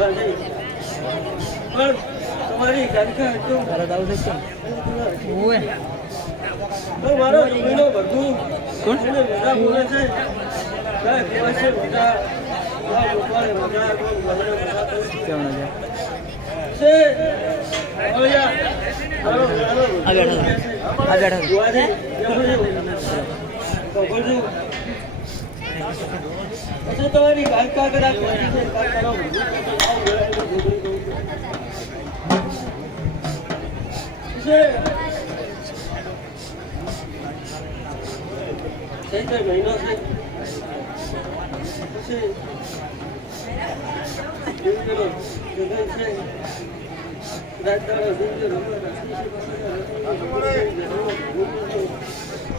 ભૂલા નહીં પણ તમારી ગાડી એકદમ ભારત આવું છે ઓય તો મારો જમીનો બધું કોણ એને બધા બોલે છે કાંઈ કહેવાય છે બધા લોકોને બધા કેવું છે છે ઓયા હાલો આ બેઠો જોવા છે તો બોલજો પછી તમારી ગાયકા કદાચ છે કરો ચૈત્ર મહિનો છે પછી દિવસનો ગગન છે રાતદાડો દિવસો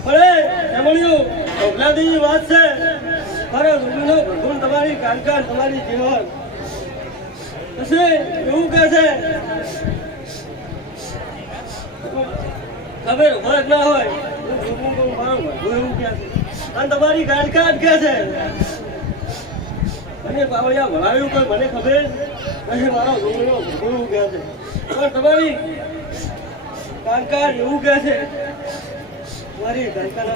અરે એમણ્યું અવલાદીની વાત છે અરે રૂબીનો ભગવાન તમારી કાનકાન તમારી જીવન પછી એવું કહે છે ખબર ફરક ના હોય એવું કે અને તમારી કાનકાન કે છે અને બાવળિયા ભણાવ્યું કોઈ મને ખબર નહીં મારો રૂબીનો ભગવાન કહે છે પણ તમારી કાનકાન એવું કહે છે મારી કાનકાન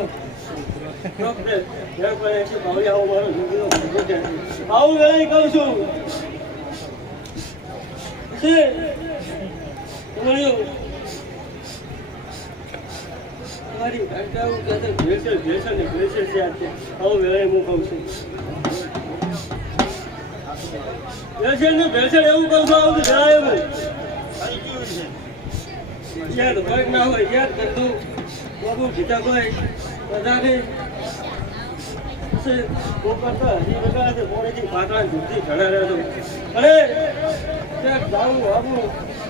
આવું વેળાએ કહું છું તમારી આવું ભેળસેળ ને ભેળસેળ છે આવું વેળાએ હું કહું છું ભેળસેળ ને ભેળસેળ એવું કહું છું આવું જણાય હું યાદ હોય ના હોય યાદ કરતું બાબુ જીતા કોઈ બધાને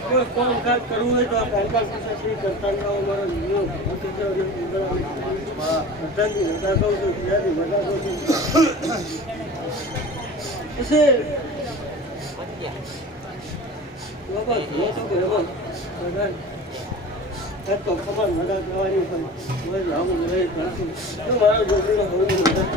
કોઈ કામકાજ કરવું હોય તો આ કામકાજ કરતા તો ખબર મદદ કરવાની મારો છોકરીનો